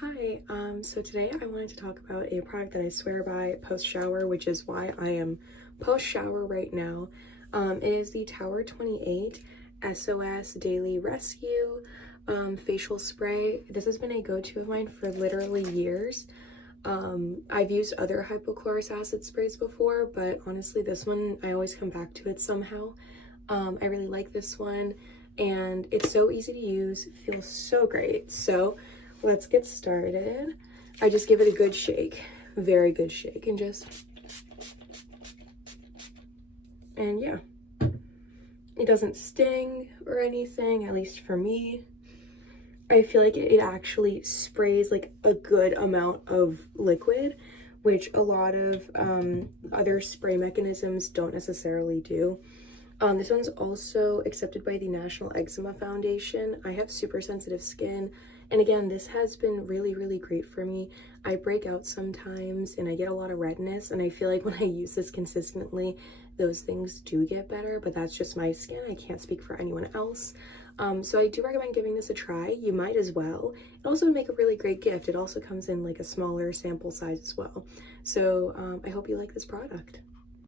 Hi, so today I wanted to talk about a product that I swear by post-shower, which is why I am post-shower right now. It is the Tower 28 SOS Daily Rescue facial spray. This has been a go-to of mine for literally years. I've used other hypochlorous acid sprays before, but honestly this one, I always come back to it somehow. I really like this one, and it's so easy to use, feels so great. So let's get started. I just give it a good shake, very good shake, and yeah, it doesn't sting or anything, at least for me. I feel like it actually sprays like a good amount of liquid, which a lot of other spray mechanisms don't necessarily do. This one's also accepted by the National Eczema Foundation. I have super sensitive skin, and again, this has been really great for me. I break out sometimes and I get a lot of redness, and I feel like when I use this consistently, those things do get better, but that's just my skin. I can't speak for anyone else. So I do recommend giving this a try. You might as well. It also would make a really great gift. It also comes in like a smaller sample size as well. So I hope you like this product.